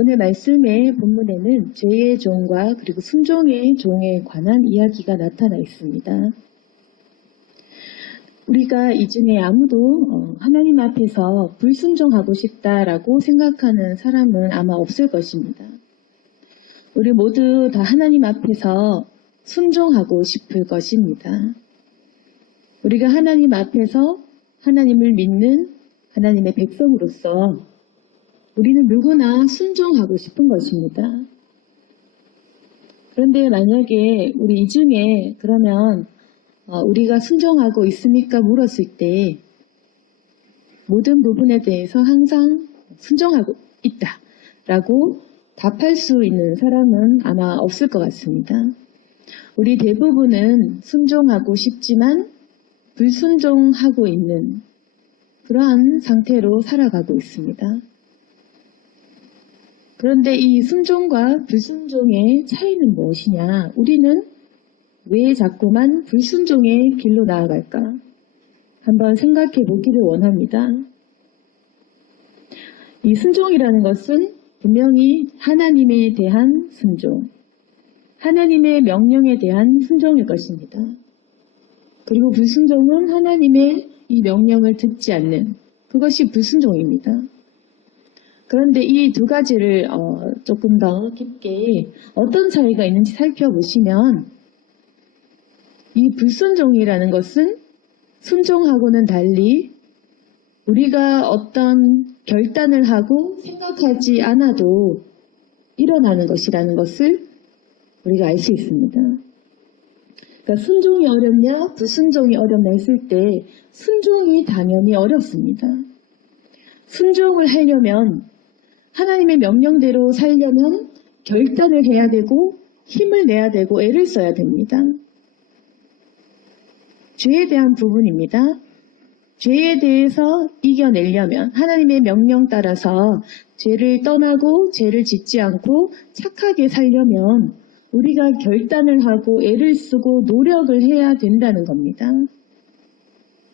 오늘 말씀의 본문에는 죄의 종과 그리고 순종의 종에 관한 이야기가 나타나 있습니다. 우리가 이 중에 아무도 하나님 앞에서 불순종하고 싶다라고 생각하는 사람은 아마 없을 것입니다. 우리 모두 다 하나님 앞에서 순종하고 싶을 것입니다. 우리가 하나님 앞에서 하나님을 믿는 하나님의 백성으로서 우리는 누구나 순종하고 싶은 것입니다. 그런데 만약에 우리 이 중에 그러면 우리가 순종하고 있습니까? 물었을 때 모든 부분에 대해서 항상 순종하고 있다라고 답할 수 있는 사람은 아마 없을 것 같습니다. 우리 대부분은 순종하고 싶지만 불순종하고 있는 그러한 상태로 살아가고 있습니다. 그런데 이 순종과 불순종의 차이는 무엇이냐? 우리는 왜 자꾸만 불순종의 길로 나아갈까? 한번 생각해 보기를 원합니다. 이 순종이라는 것은 분명히 하나님에 대한 순종, 하나님의 명령에 대한 순종일 것입니다. 그리고 불순종은 하나님의 이 명령을 듣지 않는 그것이 불순종입니다. 그런데 이 두 가지를 조금 더 깊게 어떤 차이가 있는지 살펴보시면 이 불순종이라는 것은 순종하고는 달리 우리가 어떤 결단을 하고 생각하지 않아도 일어나는 것이라는 것을 우리가 알 수 있습니다. 그러니까 순종이 어렵냐 불순종이 어렵냐 했을 때 순종이 당연히 어렵습니다. 순종을 하려면 하나님의 명령대로 살려면 결단을 해야 되고 힘을 내야 되고 애를 써야 됩니다. 죄에 대한 부분입니다. 죄에 대해서 이겨내려면 하나님의 명령 따라서 죄를 떠나고 죄를 짓지 않고 착하게 살려면 우리가 결단을 하고 애를 쓰고 노력을 해야 된다는 겁니다.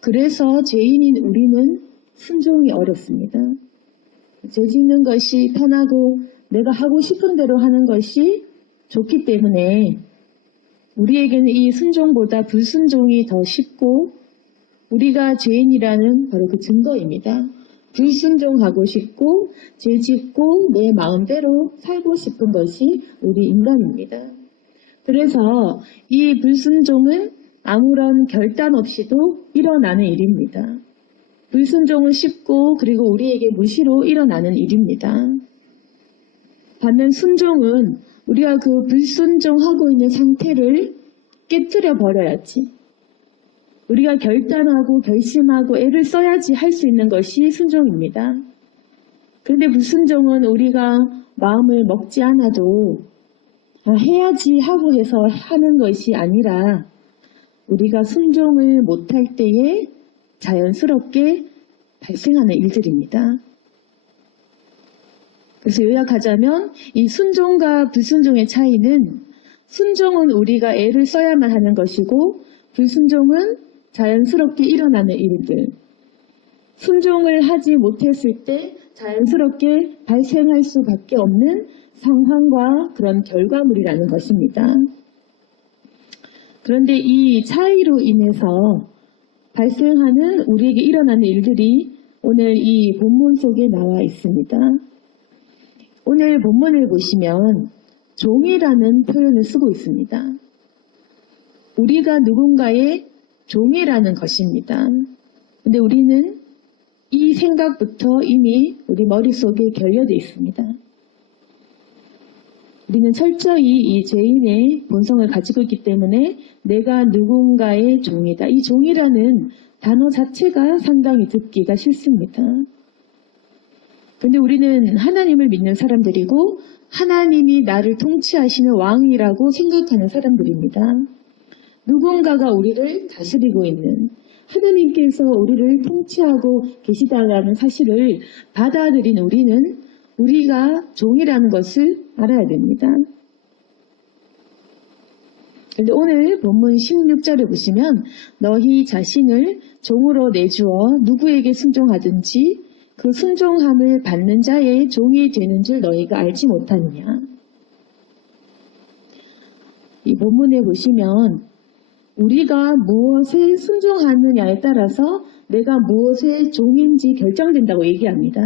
그래서 죄인인 우리는 순종이 어렵습니다. 죄 짓는 것이 편하고 내가 하고 싶은 대로 하는 것이 좋기 때문에 우리에게는 이 순종보다 불순종이 더 쉽고 우리가 죄인이라는 바로 그 증거입니다. 불순종하고 싶고 죄 짓고 내 마음대로 살고 싶은 것이 우리 인간입니다. 그래서 이 불순종은 아무런 결단 없이도 일어나는 일입니다. 불순종은 쉽고 그리고 우리에게 무시로 일어나는 일입니다. 반면 순종은 우리가 그 불순종하고 있는 상태를 깨트려 버려야지. 우리가 결단하고 결심하고 애를 써야지 할 수 있는 것이 순종입니다. 그런데 불순종은 우리가 마음을 먹지 않아도 해야지 하고 해서 하는 것이 아니라 우리가 순종을 못할 때에 자연스럽게 발생하는 일들입니다. 그래서 요약하자면 이 순종과 불순종의 차이는 순종은 우리가 애를 써야만 하는 것이고 불순종은 자연스럽게 일어나는 일들. 순종을 하지 못했을 때 자연스럽게 발생할 수밖에 없는 상황과 그런 결과물이라는 것입니다. 그런데 이 차이로 인해서 발생하는 우리에게 일어나는 일들이 오늘 이 본문 속에 나와 있습니다. 오늘 본문을 보시면 종이라는 표현을 쓰고 있습니다. 우리가 누군가의 종이라는 것입니다. 근데 우리는 이 생각부터 이미 우리 머릿속에 결여되어 있습니다. 우리는 철저히 이 죄인의 본성을 가지고 있기 때문에 내가 누군가의 종이다. 이 종이라는 단어 자체가 상당히 듣기가 싫습니다. 그런데 우리는 하나님을 믿는 사람들이고 하나님이 나를 통치하시는 왕이라고 생각하는 사람들입니다. 누군가가 우리를 다스리고 있는 하나님께서 우리를 통치하고 계시다라는 사실을 받아들인 우리는 우리가 종이라는 것을 알아야 됩니다. 그런데 오늘 본문 16절에 보시면 너희 자신을 종으로 내주어 누구에게 순종하든지 그 순종함을 받는 자의 종이 되는 줄 너희가 알지 못하느냐. 이 본문에 보시면 우리가 무엇에 순종하느냐에 따라서 내가 무엇의 종인지 결정된다고 얘기합니다.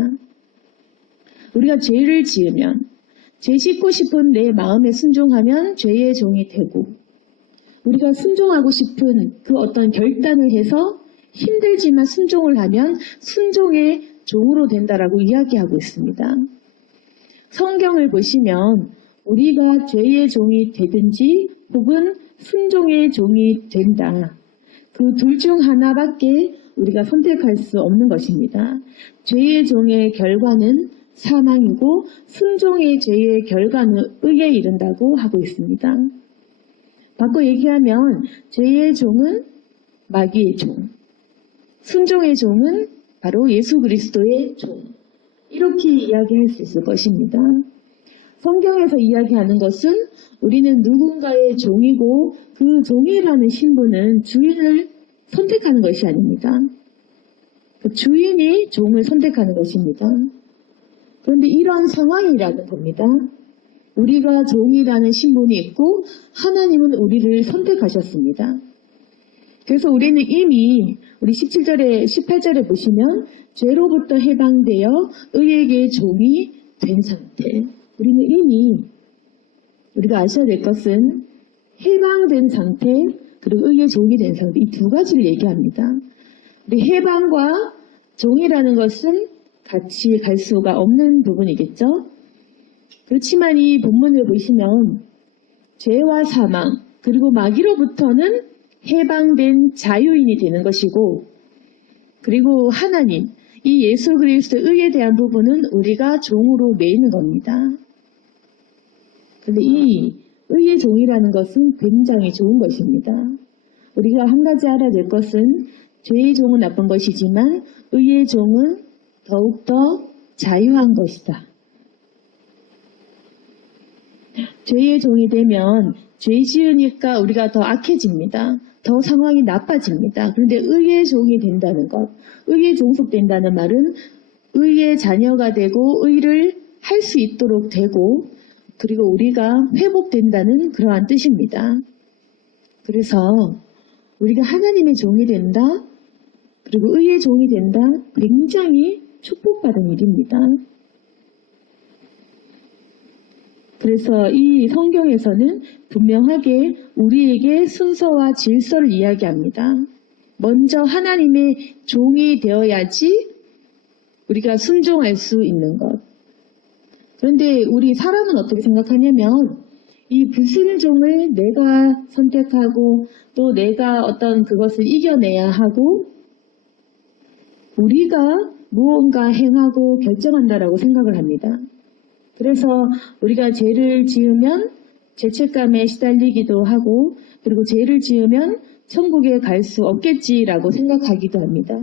우리가 죄를 지으면 죄 짓고 싶은 내 마음에 순종하면 죄의 종이 되고, 우리가 순종하고 싶은 그 어떤 결단을 해서 힘들지만 순종을 하면 순종의 종으로 된다라고 이야기하고 있습니다. 성경을 보시면 우리가 죄의 종이 되든지 혹은 순종의 종이 된다. 그 둘 중 하나밖에 우리가 선택할 수 없는 것입니다. 죄의 종의 결과는 사망이고 순종의 죄의 결과는 의에 이른다고 하고 있습니다. 바꿔 얘기하면 죄의 종은 마귀의 종, 순종의 종은 바로 예수 그리스도의 종, 이렇게 이야기할 수 있을 것입니다. 성경에서 이야기하는 것은 우리는 누군가의 종이고 그 종이라는 신분은 주인을 선택하는 것이 아닙니다. 그 주인이 종을 선택하는 것입니다. 그런데 이런 상황이라는 겁니다. 우리가 종이라는 신분이 있고 하나님은 우리를 선택하셨습니다. 그래서 우리는 이미 우리 17절에 18절에 보시면 죄로부터 해방되어 의에게 종이 된 상태. 우리는 이미 우리가 아셔야 될 것은 해방된 상태 그리고 의의 종이 된 상태, 이 두 가지를 얘기합니다. 우리 해방과 종이라는 것은 같이 갈 수가 없는 부분이겠죠. 그렇지만 이 본문을 보시면 죄와 사망 그리고 마귀로부터는 해방된 자유인이 되는 것이고, 그리고 하나님, 이 예수 그리스도의 의에 대한 부분은 우리가 종으로 매이는 겁니다. 그런데 이 의의 종이라는 것은 굉장히 좋은 것입니다. 우리가 한 가지 알아야 될 것은 죄의 종은 나쁜 것이지만 의의 종은 더욱더 자유한 것이다. 죄의 종이 되면 죄 지으니까 우리가 더 악해집니다. 더 상황이 나빠집니다. 그런데 의의 종이 된다는 것, 의의 종속된다는 말은 의의 자녀가 되고 의를 할 수 있도록 되고, 그리고 우리가 회복된다는 그러한 뜻입니다. 그래서 우리가 하나님의 종이 된다, 그리고 의의 종이 된다, 굉장히 축복받은 일입니다. 그래서 이 성경에서는 분명하게 우리에게 순서와 질서를 이야기합니다. 먼저 하나님의 종이 되어야지 우리가 순종할 수 있는 것. 그런데 우리 사람은 어떻게 생각하냐면 이 불순종을 내가 선택하고 또 내가 어떤 그것을 이겨내야 하고 우리가 무언가 행하고 결정한다라고 생각을 합니다. 그래서 우리가 죄를 지으면 죄책감에 시달리기도 하고, 그리고 죄를 지으면 천국에 갈 수 없겠지라고 생각하기도 합니다.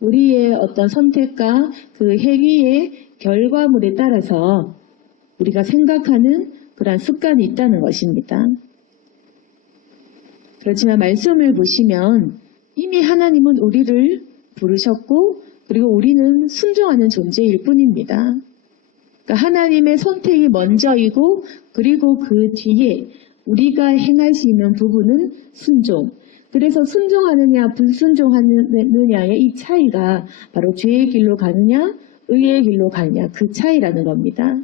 우리의 어떤 선택과 그 행위의 결과물에 따라서 우리가 생각하는 그런 습관이 있다는 것입니다. 그렇지만 말씀을 보시면 이미 하나님은 우리를 부르셨고, 그리고 우리는 순종하는 존재일 뿐입니다. 그러니까 하나님의 선택이 먼저이고, 그리고 그 뒤에 우리가 행할 수 있는 부분은 순종. 그래서 순종하느냐 불순종하느냐의 이 차이가 바로 죄의 길로 가느냐 의의 길로 가느냐, 그 차이라는 겁니다.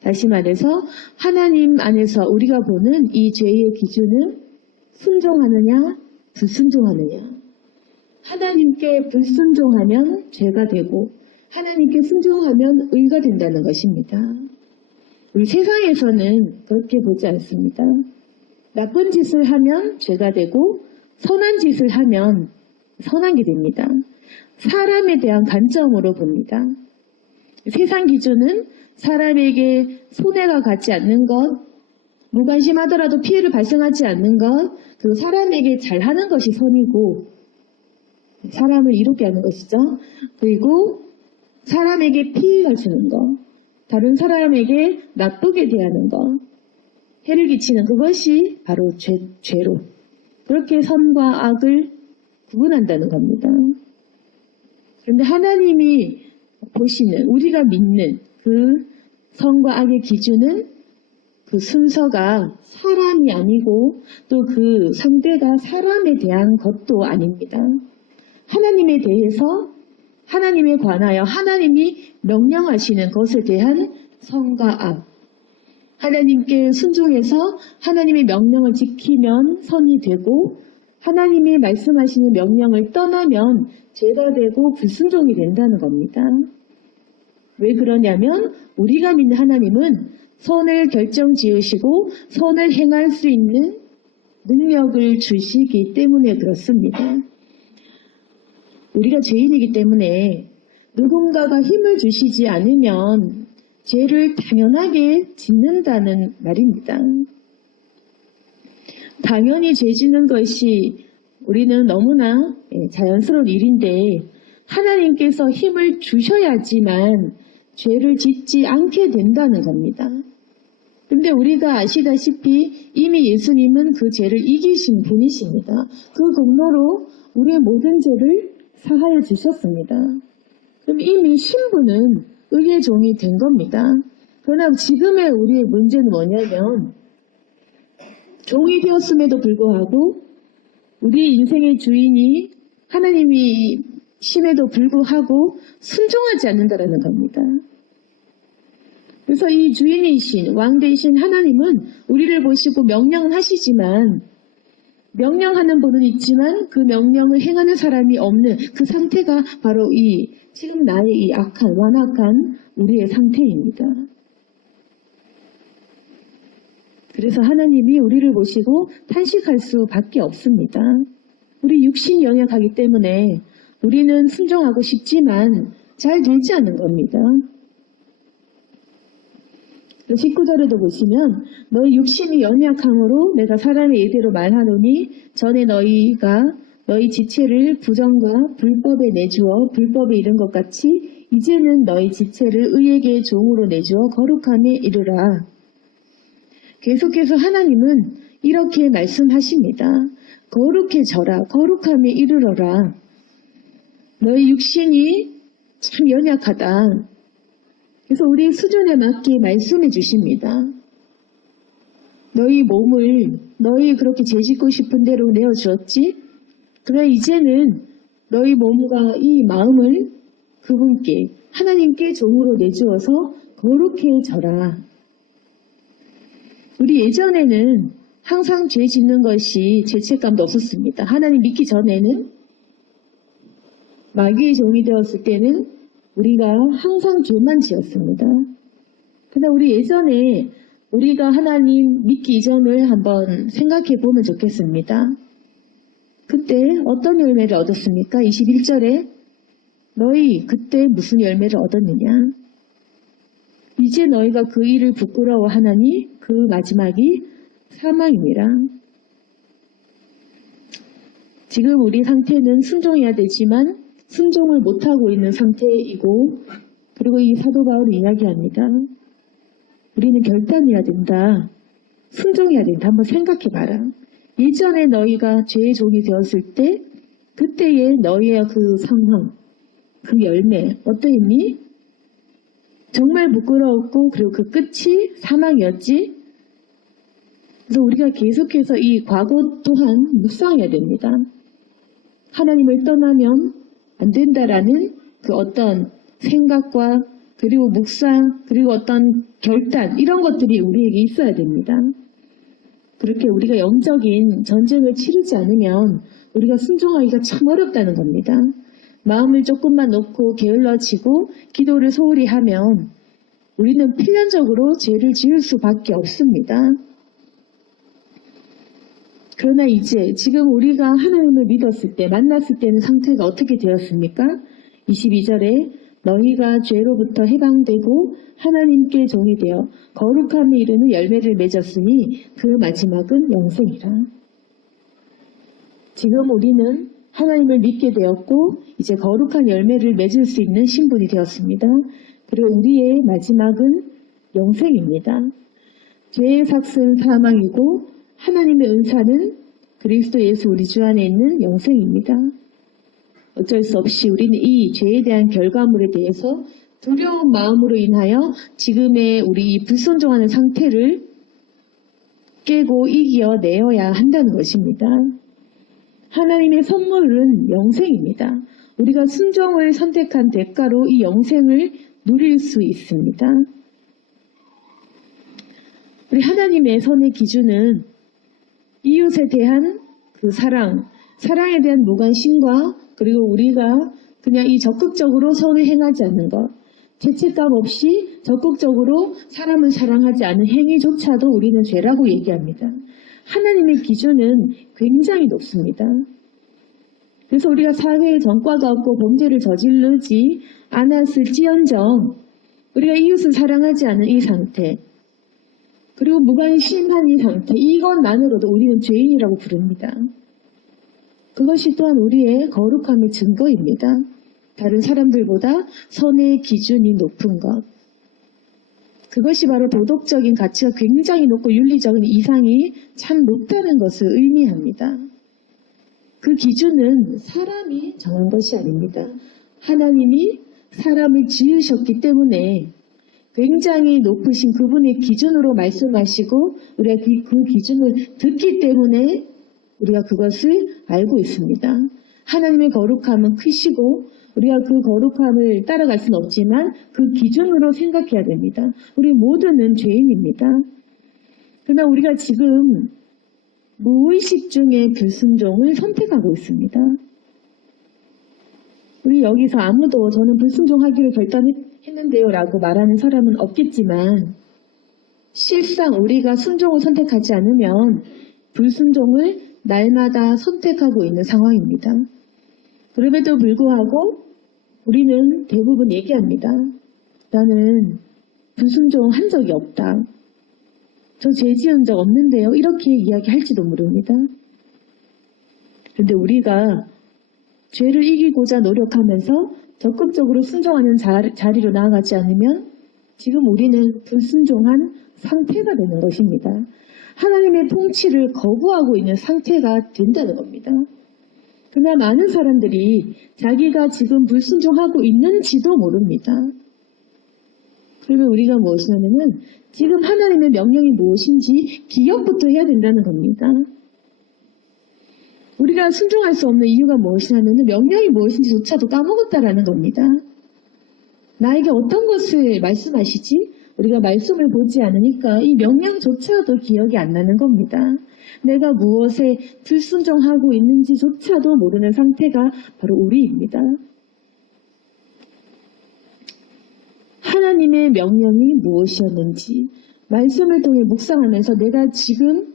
다시 말해서 하나님 안에서 우리가 보는 이 죄의 기준은 순종하느냐 불순종하느냐. 하나님께 불순종하면 죄가 되고 하나님께 순종하면 의가 된다는 것입니다. 우리 세상에서는 그렇게 보지 않습니다. 나쁜 짓을 하면 죄가 되고 선한 짓을 하면 선한 게 됩니다. 사람에 대한 관점으로 봅니다. 세상 기준은 사람에게 손해가 가지 않는 것, 무관심하더라도 피해를 발생하지 않는 것, 그리고 사람에게 잘하는 것이 선이고 사람을 이롭게 하는 것이죠. 그리고 사람에게 피해를 주는 것, 다른 사람에게 나쁘게 대하는 것, 해를 끼치는 그것이 바로 죄로, 그렇게 선과 악을 구분한다는 겁니다. 그런데 하나님이 보시는, 우리가 믿는 그 선과 악의 기준은 그 순서가 사람이 아니고 또 그 상대가 사람에 대한 것도 아닙니다. 하나님에 대해서, 하나님에 관하여 하나님이 명령하시는 것에 대한 선과 악. 하나님께 순종해서 하나님의 명령을 지키면 선이 되고, 하나님이 말씀하시는 명령을 떠나면 죄가 되고 불순종이 된다는 겁니다. 왜 그러냐면 우리가 믿는 하나님은 선을 결정지으시고 선을 행할 수 있는 능력을 주시기 때문에 그렇습니다. 우리가 죄인이기 때문에 누군가가 힘을 주시지 않으면 죄를 당연하게 짓는다는 말입니다. 당연히 죄 짓는 것이 우리는 너무나 자연스러운 일인데 하나님께서 힘을 주셔야지만 죄를 짓지 않게 된다는 겁니다. 근데 우리가 아시다시피 이미 예수님은 그 죄를 이기신 분이십니다. 그 공로로 우리의 모든 죄를 사하여 주셨습니다. 그럼 이미 신분은 의의 종이 된 겁니다. 그러나 지금의 우리의 문제는 뭐냐면 종이 되었음에도 불구하고 우리 인생의 주인이 하나님이 심에도 불구하고 순종하지 않는다는 겁니다. 그래서 이 주인이신 왕되신 하나님은 우리를 보시고 명령은 하시지만 명령하는 분은 있지만 그 명령을 행하는 사람이 없는 그 상태가 바로 지금 나의 이 악한 완악한 우리의 상태입니다. 그래서 하나님이 우리를 보시고 탄식할 수밖에 없습니다. 우리 육신이 연약하기 때문에 우리는 순종하고 싶지만 잘 되지 않는 겁니다. 19절에도 보시면 너희 육신이 연약함으로 내가 사람의 예대로 말하노니 전에 너희가 너희 지체를 부정과 불법에 내주어 불법에 이른 것 같이 이제는 너희 지체를 의에게 종으로 내주어 거룩함에 이르라. 계속해서 하나님은 이렇게 말씀하십니다. 거룩해져라. 거룩함에 이르러라. 너희 육신이 참 연약하다. 그래서 우리 수준에 맞게 말씀해 주십니다. 너희 몸을 너희 그렇게 죄짓고 싶은 대로 내어주었지? 그러나 이제는 너희 몸과 이 마음을 그분께 하나님께 종으로 내주어서 거룩해져라. 우리 예전에는 항상 죄 짓는 것이 죄책감도 없었습니다. 하나님 믿기 전에는 마귀의 종이 되었을 때는 우리가 항상 죄만 지었습니다. 그러나 우리 예전에 우리가 하나님 믿기 이전을 한번 생각해 보면 좋겠습니다. 그때 어떤 열매를 얻었습니까? 21절에 너희 그때 무슨 열매를 얻었느냐? 이제 너희가 그 일을 부끄러워하나니 그 마지막이 사망입니다. 지금 우리 상태는 순종해야 되지만 순종을 못하고 있는 상태이고, 그리고 이 사도 바울이 이야기합니다. 우리는 결단해야 된다. 순종해야 된다. 한번 생각해봐라. 예전에 너희가 죄의 종이 되었을 때 그때의 너희의 그 상황, 그 열매 어떠했니? 정말 부끄러웠고 그리고 그 끝이 사망이었지. 그래서 우리가 계속해서 이 과거 또한 묵상해야 됩니다. 하나님을 떠나면 안 된다라는 그 어떤 생각과 그리고 묵상 그리고 어떤 결단 이런 것들이 우리에게 있어야 됩니다. 그렇게 우리가 영적인 전쟁을 치르지 않으면 우리가 순종하기가 참 어렵다는 겁니다. 마음을 조금만 놓고 게을러지고 기도를 소홀히 하면 우리는 필연적으로 죄를 지을 수밖에 없습니다. 그러나 이제 지금 우리가 하나님을 믿었을 때 만났을 때는 상태가 어떻게 되었습니까? 22절에 너희가 죄로부터 해방되고 하나님께 종이 되어 거룩함에 이르는 열매를 맺었으니 그 마지막은 영생이라. 지금 우리는 하나님을 믿게 되었고 이제 거룩한 열매를 맺을 수 있는 신분이 되었습니다. 그리고 우리의 마지막은 영생입니다. 죄의 삭은 사망이고 하나님의 은사는 그리스도 예수 우리 주 안에 있는 영생입니다. 어쩔 수 없이 우리는 이 죄에 대한 결과물에 대해서 두려운 마음으로 인하여 지금의 우리 이 불순종하는 상태를 깨고 이겨내어야 한다는 것입니다. 하나님의 선물은 영생입니다. 우리가 순종을 선택한 대가로 이 영생을 누릴 수 있습니다. 우리 하나님의 선의 기준은 이웃에 대한 그 사랑에 대한 무관심과 그리고 우리가 그냥 이 적극적으로 선을 행하지 않는 것, 죄책감 없이 적극적으로 사람을 사랑하지 않은 행위조차도 우리는 죄라고 얘기합니다. 하나님의 기준은 굉장히 높습니다. 그래서 우리가 사회에 전과가 없고 범죄를 저지르지 않았을지언정 우리가 이웃을 사랑하지 않은 이 상태, 그리고 무관심한 이 상태, 이것만으로도 우리는 죄인이라고 부릅니다. 그것이 또한 우리의 거룩함의 증거입니다. 다른 사람들보다 선의 기준이 높은 것. 그것이 바로 도덕적인 가치가 굉장히 높고 윤리적인 이상이 참 높다는 것을 의미합니다. 그 기준은 사람이 정한 것이 아닙니다. 하나님이 사람을 지으셨기 때문에 굉장히 높으신 그분의 기준으로 말씀하시고 우리가 그 기준을 듣기 때문에 우리가 그것을 알고 있습니다. 하나님의 거룩함은 크시고 우리가 그 거룩함을 따라갈 수는 없지만 그 기준으로 생각해야 됩니다. 우리 모두는 죄인입니다. 그러나 우리가 지금 무의식 중에 불순종을 선택하고 있습니다. 우리 여기서 아무도 저는 불순종하기로 결단했는데요 라고 말하는 사람은 없겠지만 실상 우리가 순종을 선택하지 않으면 불순종을 날마다 선택하고 있는 상황입니다. 그럼에도 불구하고 우리는 대부분 얘기합니다. 나는 불순종한 적이 없다. 저 죄 지은 적 없는데요. 이렇게 이야기할지도 모릅니다. 그런데 우리가 죄를 이기고자 노력하면서 적극적으로 순종하는 자리로 나아가지 않으면 지금 우리는 불순종한 상태가 되는 것입니다. 하나님의 통치를 거부하고 있는 상태가 된다는 겁니다. 그러나 많은 사람들이 자기가 지금 불순종하고 있는지도 모릅니다. 그러면 우리가 무엇이냐면은 지금 하나님의 명령이 무엇인지 기억부터 해야 된다는 겁니다. 우리가 순종할 수 없는 이유가 무엇이냐면은 명령이 무엇인지조차도 까먹었다라는 겁니다. 나에게 어떤 것을 말씀하시지? 우리가 말씀을 보지 않으니까 이 명령조차도 기억이 안 나는 겁니다. 내가 무엇에 불순종하고 있는지조차도 모르는 상태가 바로 우리입니다. 하나님의 명령이 무엇이었는지 말씀을 통해 묵상하면서 내가 지금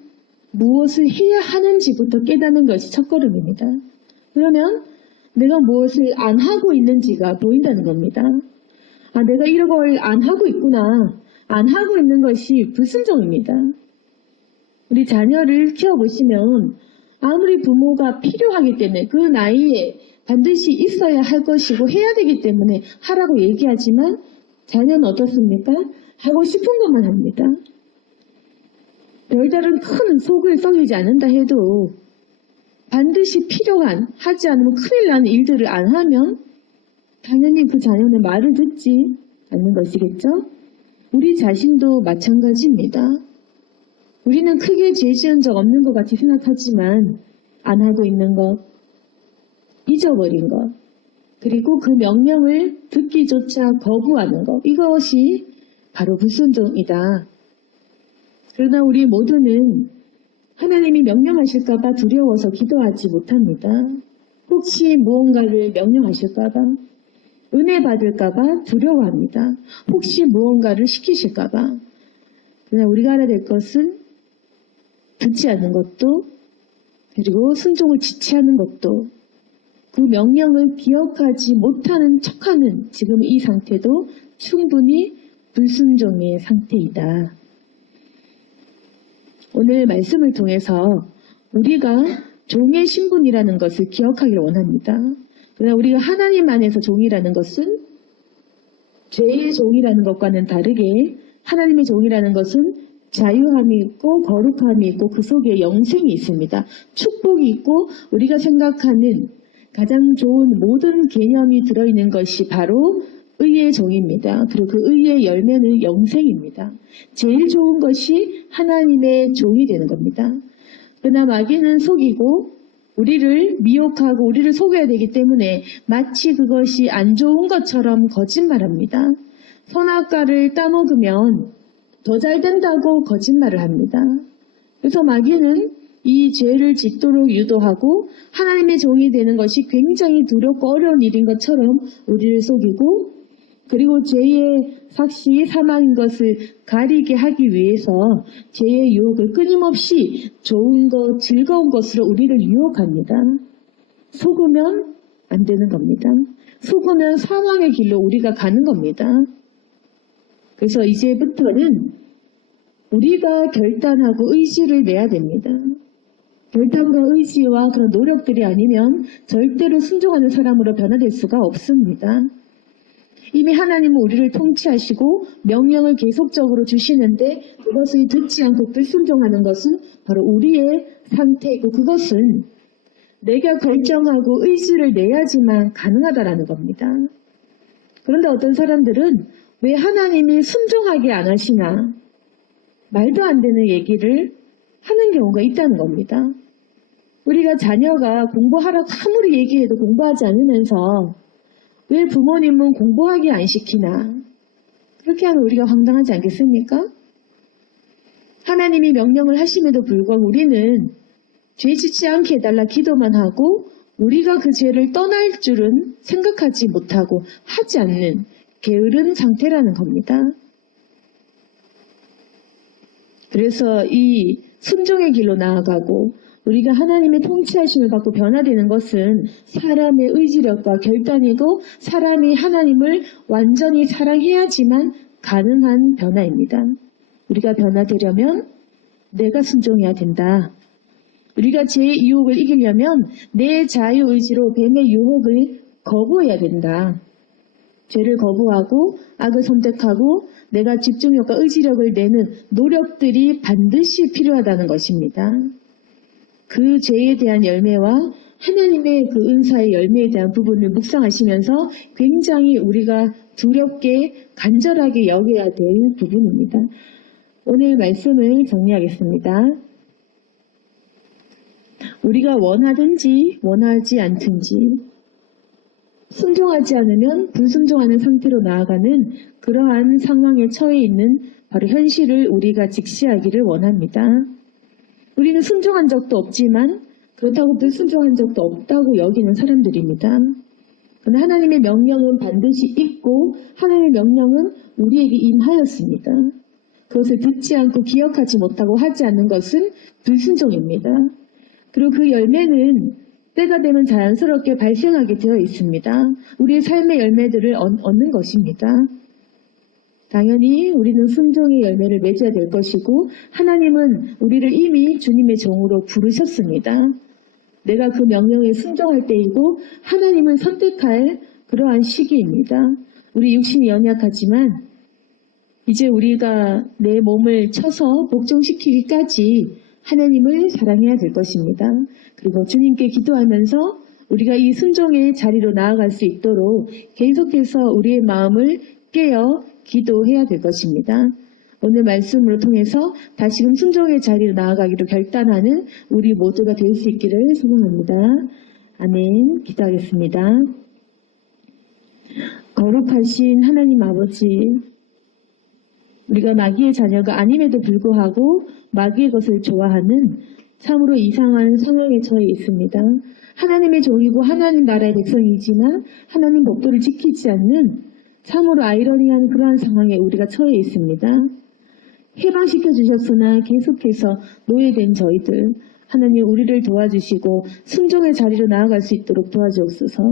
무엇을 해야 하는지부터 깨닫는 것이 첫걸음입니다. 그러면 내가 무엇을 안 하고 있는지가 보인다는 겁니다. 아, 내가 이런 걸 안 하고 있구나. 안 하고 있는 것이 불순종입니다. 우리 자녀를 키워보시면 아무리 부모가 필요하기 때문에 그 나이에 반드시 있어야 할 것이고 해야 되기 때문에 하라고 얘기하지만 자녀는 어떻습니까? 하고 싶은 것만 합니다. 별다른 큰 속을 썩이지 않는다 해도 반드시 필요한, 하지 않으면 큰일 나는 일들을 안 하면 당연히 그 자녀는 말을 듣지 않는 것이겠죠? 우리 자신도 마찬가지입니다. 우리는 크게 죄 지은 적 없는 것 같이 생각하지만 안 하고 있는 것, 잊어버린 것, 그리고 그 명령을 듣기조차 거부하는 것, 이것이 바로 불순종이다. 그러나 우리 모두는 하나님이 명령하실까봐 두려워서 기도하지 못합니다. 혹시 무언가를 명령하실까봐, 은혜 받을까봐 두려워합니다. 혹시 무언가를 시키실까봐. 그러나 우리가 알아야 될 것은 듣지 않는 것도, 그리고 순종을 지체하는 것도, 그 명령을 기억하지 못하는 척하는 지금 이 상태도 충분히 불순종의 상태이다. 오늘 말씀을 통해서 우리가 종의 신분이라는 것을 기억하기를 원합니다. 그러나 우리가 하나님 안에서 종이라는 것은 죄의 종이라는 것과는 다르게 하나님의 종이라는 것은 자유함이 있고 거룩함이 있고 그 속에 영생이 있습니다. 축복이 있고 우리가 생각하는 가장 좋은 모든 개념이 들어있는 것이 바로 의의 종입니다. 그리고 그 의의 열매는 영생입니다. 제일 좋은 것이 하나님의 종이 되는 겁니다. 그러나 마귀는 속이고 우리를 미혹하고 우리를 속여야 되기 때문에 마치 그것이 안 좋은 것처럼 거짓말합니다. 선악과를 따먹으면 더 잘 된다고 거짓말을 합니다. 그래서 마귀는 이 죄를 짓도록 유도하고 하나님의 종이 되는 것이 굉장히 두렵고 어려운 일인 것처럼 우리를 속이고, 그리고 죄의 삭시 사망인 것을 가리게 하기 위해서 죄의 유혹을 끊임없이 좋은 것, 즐거운 것으로 우리를 유혹합니다. 속으면 안 되는 겁니다. 속으면 사망의 길로 우리가 가는 겁니다. 그래서 이제부터는 우리가 결단하고 의지를 내야 됩니다. 결단과 의지와 그런 노력들이 아니면 절대로 순종하는 사람으로 변화될 수가 없습니다. 이미 하나님은 우리를 통치하시고 명령을 계속적으로 주시는데 그것을 듣지 않고 불순종하는 것은 바로 우리의 상태이고, 그것은 내가 결정하고 의지를 내야지만 가능하다라는 겁니다. 그런데 어떤 사람들은 왜 하나님이 순종하게 안 하시나 말도 안 되는 얘기를 하는 경우가 있다는 겁니다. 우리가 자녀가 공부하라고 아무리 얘기해도 공부하지 않으면서 왜 부모님은 공부하게 안 시키나? 그렇게 하면 우리가 황당하지 않겠습니까? 하나님이 명령을 하심에도 불구하고 우리는 죄 짓지 않게 해달라 기도만 하고 우리가 그 죄를 떠날 줄은 생각하지 못하고 하지 않는 게으른 상태라는 겁니다. 그래서 이 순종의 길로 나아가고 우리가 하나님의 통치하심을 받고 변화되는 것은 사람의 의지력과 결단이고 사람이 하나님을 완전히 사랑해야지만 가능한 변화입니다. 우리가 변화되려면 내가 순종해야 된다. 우리가 죄의 유혹을 이기려면 내 자유의지로 뱀의 유혹을 거부해야 된다. 죄를 거부하고 악을 선택하고 내가 집중력과 의지력을 내는 노력들이 반드시 필요하다는 것입니다. 그 죄에 대한 열매와 하나님의 그 은사의 열매에 대한 부분을 묵상하시면서 굉장히 우리가 두렵게 간절하게 여겨야 될 부분입니다. 오늘 말씀을 정리하겠습니다. 우리가 원하든지 원하지 않든지 순종하지 않으면 불순종하는 상태로 나아가는 그러한 상황에 처해 있는 바로 현실을 우리가 직시하기를 원합니다. 우리는 순종한 적도 없지만 그렇다고 불순종한 적도 없다고 여기는 사람들입니다. 그러나 하나님의 명령은 반드시 있고 하나님의 명령은 우리에게 임하였습니다. 그것을 듣지 않고 기억하지 못하고 하지 않는 것은 불순종입니다. 그리고 그 열매는 때가 되면 자연스럽게 발생하게 되어 있습니다. 우리의 삶의 열매들을 얻는 것입니다. 당연히 우리는 순종의 열매를 맺어야 될 것이고 하나님은 우리를 이미 주님의 종으로 부르셨습니다. 내가 그 명령에 순종할 때이고 하나님을 선택할 그러한 시기입니다. 우리 육신이 연약하지만 이제 우리가 내 몸을 쳐서 복종시키기까지 하나님을 사랑해야 될 것입니다. 그리고 주님께 기도하면서 우리가 이 순종의 자리로 나아갈 수 있도록 계속해서 우리의 마음을 깨어 기도해야 될 것입니다. 오늘 말씀을 통해서 다시금 순종의 자리로 나아가기로 결단하는 우리 모두가 될 수 있기를 소망합니다. 아멘. 기도하겠습니다. 거룩하신 하나님 아버지, 우리가 마귀의 자녀가 아님에도 불구하고 마귀의 것을 좋아하는 참으로 이상한 상황에 처해 있습니다. 하나님의 종이고 하나님 나라의 백성이지만 하나님 법도를 지키지 않는 참으로 아이러니한 그러한 상황에 우리가 처해 있습니다. 해방시켜 주셨으나 계속해서 노예된 저희들, 하나님 우리를 도와주시고 순종의 자리로 나아갈 수 있도록 도와주옵소서.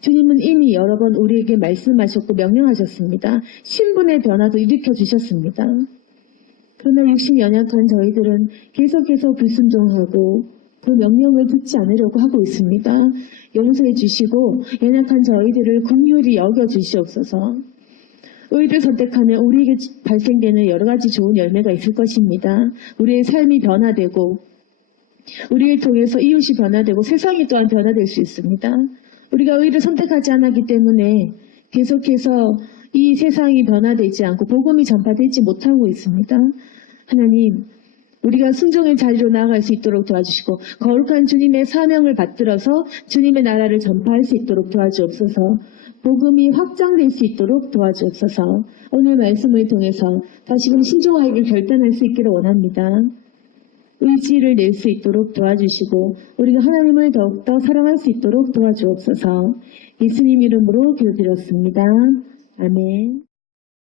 주님은 이미 여러 번 우리에게 말씀하셨고 명령하셨습니다. 신분의 변화도 일으켜 주셨습니다. 그러나 육신이 연약한 저희들은 계속해서 불순종하고 그 명령을 듣지 않으려고 하고 있습니다. 용서해 주시고 연약한 저희들을 긍휼히 여겨 주시옵소서. 의를 선택하면 우리에게 발생되는 여러 가지 좋은 열매가 있을 것입니다. 우리의 삶이 변화되고 우리를 통해서 이웃이 변화되고 세상이 또한 변화될 수 있습니다. 우리가 의를 선택하지 않았기 때문에 계속해서 이 세상이 변화되지 않고 복음이 전파되지 못하고 있습니다. 하나님, 우리가 순종의 자리로 나아갈 수 있도록 도와주시고 거룩한 주님의 사명을 받들어서 주님의 나라를 전파할 수 있도록 도와주옵소서. 복음이 확장될 수 있도록 도와주옵소서. 오늘 말씀을 통해서 다시금 신중하게 결단할 수 있기를 원합니다. 의지를 낼 수 있도록 도와주시고 우리가 하나님을 더욱더 사랑할 수 있도록 도와주옵소서. 예수님 이름으로 기도드렸습니다. 아멘.